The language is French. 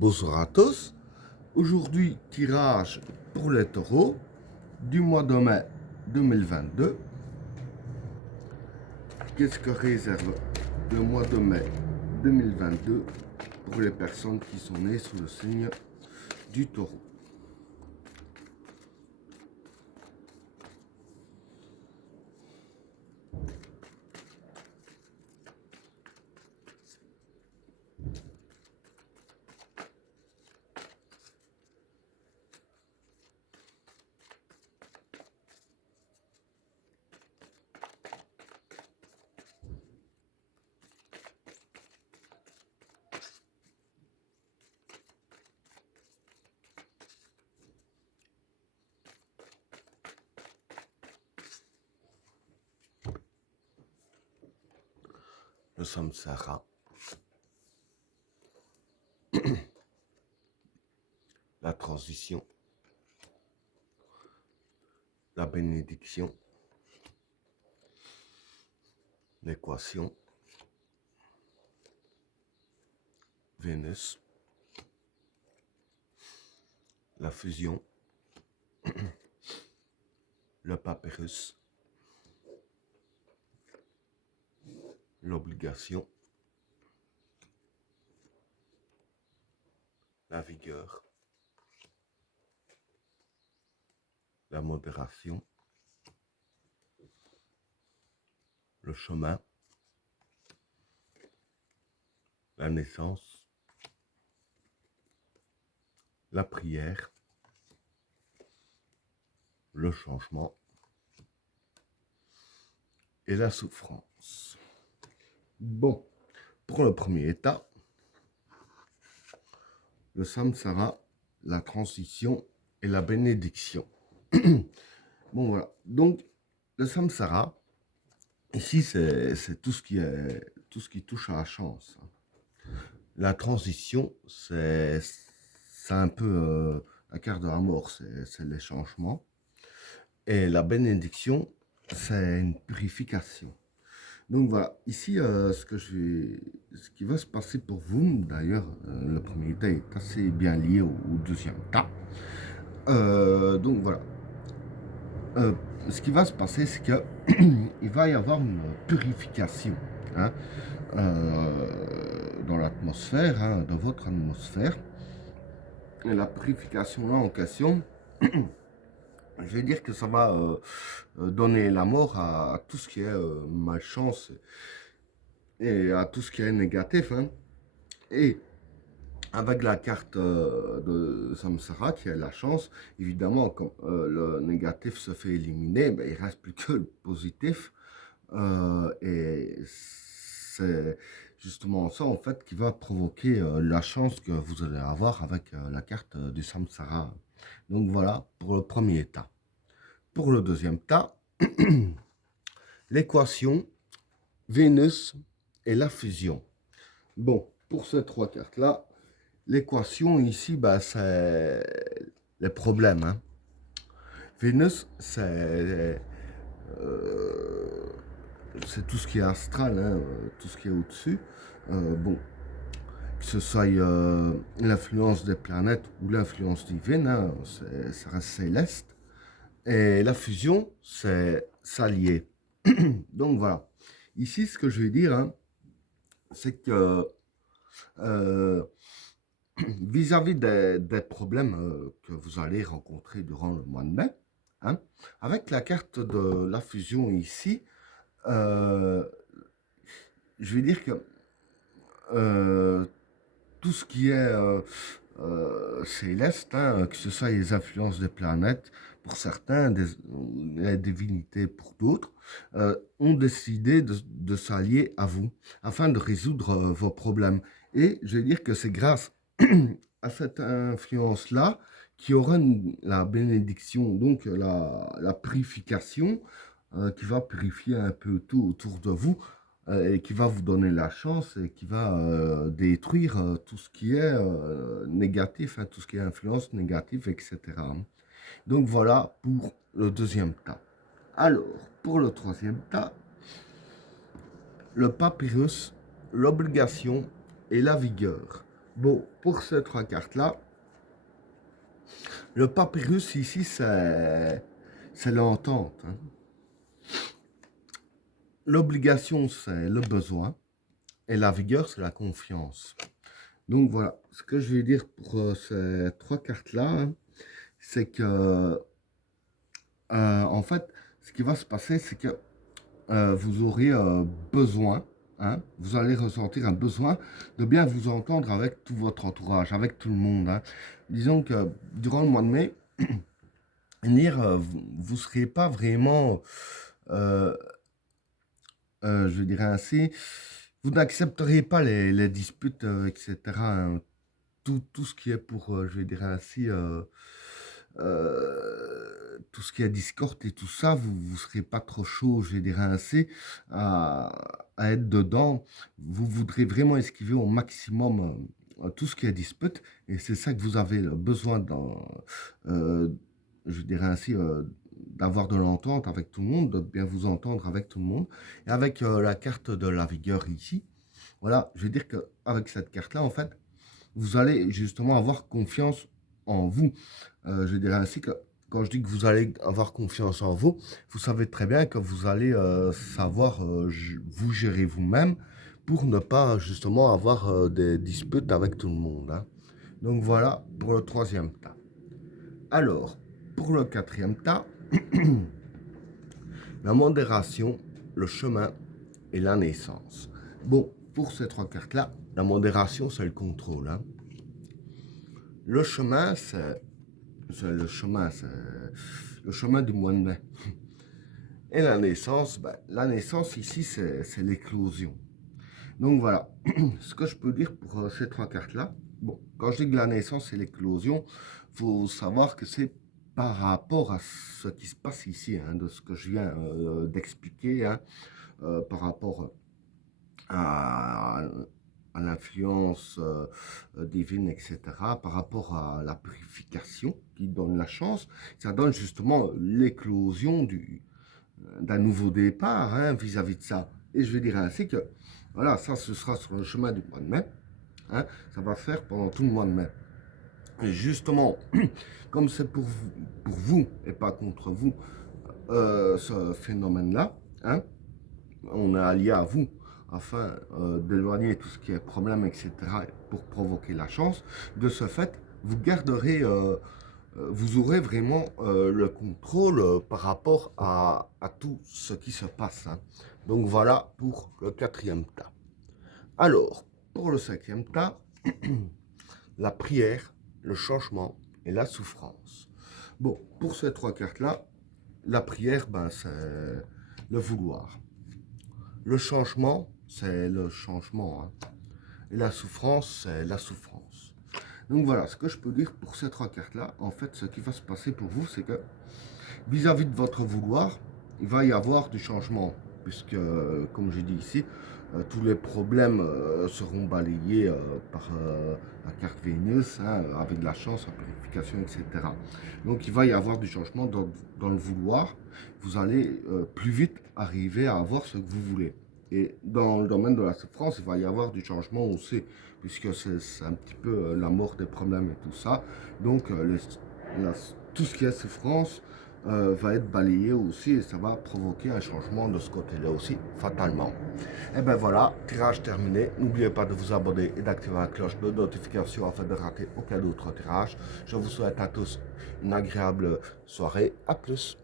Bonsoir à tous. Aujourd'hui, tirage pour les taureaux du mois de mai 2022. Qu'est-ce que réserve le mois de mai 2022 pour les personnes qui sont nées sous le signe du taureau? Le samsara, la transition, la bénédiction, l'équation, Vénus, la fusion, le papyrus, l'obligation, la vigueur, la modération, le chemin, la naissance, la prière, le changement et la souffrance. Bon, pour le premier état, le samsara, la transition et la bénédiction. Bon, voilà. Donc, le samsara, ici, c'est tout ce qui touche à la chance. La transition, c'est un peu la carte de la mort, c'est les changements. Et la bénédiction, c'est une purification. Donc voilà, ici, ce qui va se passer pour vous, d'ailleurs, le premier tas est assez bien lié au deuxième tas. Donc voilà. Ce qui va se passer, c'est qu'il va y avoir une purification hein, dans l'atmosphère, hein, dans votre atmosphère. Et la purification là en question, je vais dire que ça va donner la mort à tout ce qui est malchance et à tout ce qui est négatif. Hein. Et avec la carte de Samsara, qui a la chance, évidemment, quand le négatif se fait éliminer, ben, il ne reste plus que le positif. Et c'est justement ça, en fait, qui va provoquer la chance que vous allez avoir avec la carte du Samsara. Donc voilà, pour le premier état. Pour le deuxième tas, l'équation, Vénus et la fusion. Bon, pour ces trois cartes-là, l'équation ici, bah, c'est les problèmes. Hein. Vénus, c'est tout ce qui est astral, hein, tout ce qui est au-dessus. Bon, que ce soit l'influence des planètes ou l'influence divine, hein, ça reste céleste. Et la fusion, c'est s'allier. Donc voilà. Ici, ce que je vais dire, hein, c'est que vis-à-vis des problèmes que vous allez rencontrer durant le mois de mai, hein, avec la carte de la fusion ici, je vais dire que tout ce qui est céleste, hein, que ce soit les influences des planètes pour certains, les divinités pour d'autres, ont décidé de s'allier à vous afin de résoudre vos problèmes. Et je vais dire que c'est grâce à cette influence-là qui aura la bénédiction, donc la purification, qui va purifier un peu tout autour de vous et qui va vous donner la chance et qui va détruire tout ce qui est négatif, hein, tout ce qui est influence négative, etc. Donc voilà pour le deuxième tas. Alors, pour le troisième tas, le papyrus, l'obligation et la vigueur. Bon, pour ces trois cartes-là, le papyrus ici, c'est l'entente. Hein. L'obligation, c'est le besoin. Et la vigueur, c'est la confiance. Donc voilà, ce que je vais dire pour ces trois cartes-là, hein, c'est que, en fait, ce qui va se passer, c'est que vous aurez besoin, hein, vous allez ressentir un besoin de bien vous entendre avec tout votre entourage, avec tout le monde. Hein. Disons que durant le mois de mai, vous ne serez pas vraiment, euh, je dirais ainsi, vous n'accepterez pas les disputes, etc. Hein. Tout ce qui est pour, je dirais ainsi, tout ce qui est Discord et tout ça, vous ne serez pas trop chaud, je dirais ainsi, à être dedans. Vous voudrez vraiment esquiver au maximum tout ce qui est dispute. Et c'est ça que vous avez besoin, euh, je dirais ainsi, d'avoir de l'entente avec tout le monde, de bien vous entendre avec tout le monde. Et avec la carte de la vigueur ici, voilà, je veux dire qu'avec cette carte-là, en fait, vous allez justement avoir confiance en vous. Je dirais ainsi que quand je dis que vous allez avoir confiance en vous, vous savez très bien que vous allez savoir vous gérer vous-même pour ne pas justement avoir des disputes avec tout le monde. Hein. Donc voilà pour le troisième tas. Alors, pour le quatrième tas, la modération, le chemin et la naissance. Bon, pour ces trois cartes-là, la modération, c'est le contrôle. Hein. Le chemin, c'est le chemin, c'est le chemin du mois de mai. Et la naissance ici, c'est l'éclosion. Donc voilà, ce que je peux dire pour ces trois cartes-là. Bon, quand je dis que la naissance, c'est l'éclosion, il faut savoir que c'est par rapport à ce qui se passe ici, hein, de ce que je viens d'expliquer, hein, par rapport à l'influence divine, etc., par rapport à la purification qui donne la chance, ça donne justement l'éclosion d'un nouveau départ hein, vis-à-vis de ça. Et je vais dire ainsi que, voilà, ça ce sera sur le chemin du mois de mai, hein, ça va faire pendant tout le mois de mai. Et justement, comme c'est pour vous et pas contre vous, ce phénomène-là, hein, on est allié à vous afin d'éloigner tout ce qui est problème, etc., pour provoquer la chance. De ce fait, vous garderez, vous aurez vraiment le contrôle par rapport à tout ce qui se passe. Hein. Donc voilà pour le quatrième tas. Alors, pour le cinquième tas, la prière, le changement et la souffrance. Bon, pour ces trois cartes-là, la prière, ben, c'est le vouloir. Le changement, c'est le changement. Hein. Et la souffrance, c'est la souffrance. Donc voilà, ce que je peux dire pour ces trois cartes-là, en fait, ce qui va se passer pour vous, c'est que vis-à-vis de votre vouloir, il va y avoir du changement. Puisque, comme j'ai dit ici, tous les problèmes seront balayés par la carte Vénus, hein, avec de la chance, la purification, etc. Donc il va y avoir du changement dans le vouloir. Vous allez plus vite arriver à avoir ce que vous voulez. Et dans le domaine de la souffrance, il va y avoir du changement aussi, puisque c'est un petit peu la mort des problèmes et tout ça. Donc tout ce qui est souffrance va être balayé aussi et ça va provoquer un changement de ce côté-là aussi, fatalement. Et ben voilà, tirage terminé. N'oubliez pas de vous abonner et d'activer la cloche de notification afin de rater aucun autre tirage. Je vous souhaite à tous une agréable soirée. À plus.